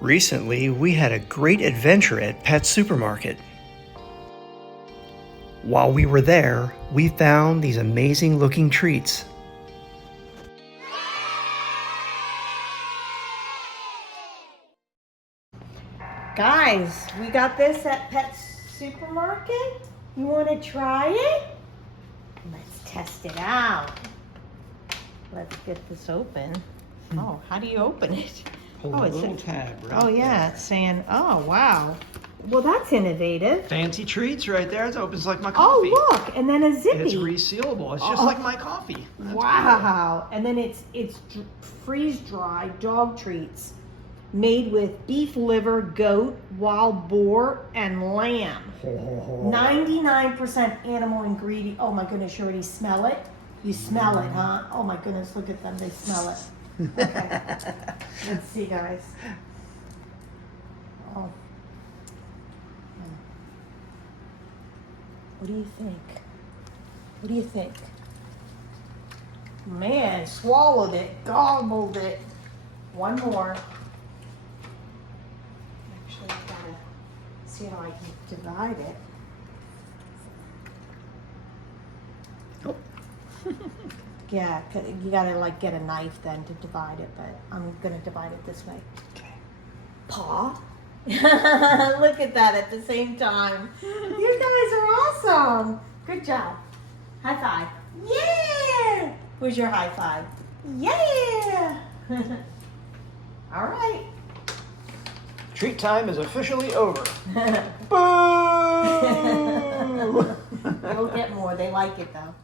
Recently, we had a great adventure at Pet Supermarket. While we were there, we found these amazing looking treats. Guys, we got this at Pet Supermarket. You want to try it? Let's test it out. Let's get this open. Oh, how do you open it? Hold a little tab right Oh yeah, it's saying, oh wow. Well, that's innovative. Fancy treats right there. It opens like my coffee. Oh look, and then a zippy. It's resealable. It's just like my coffee. That's wow. Cool. And then it's freeze-dried dog treats made with beef liver, goat, wild boar, and lamb. 99% animal ingredient. Oh my goodness, you already smell it? You smell it, huh? Oh my goodness, look at them. They smell it. Okay. Let's see, guys. Oh. What do you think? What do you think? Man, swallowed it, gobbled it. One more. Actually, I gotta see how I can divide it. Oh. Yeah, you gotta like get a knife then to divide it, but I'm gonna divide it this way. Okay. Paw. Look at that at the same time. You guys are awesome. Good job. High five. Yeah. Where's your high five? Yeah. All right. Treat time is officially over. Boo! We'll get more. They like it though.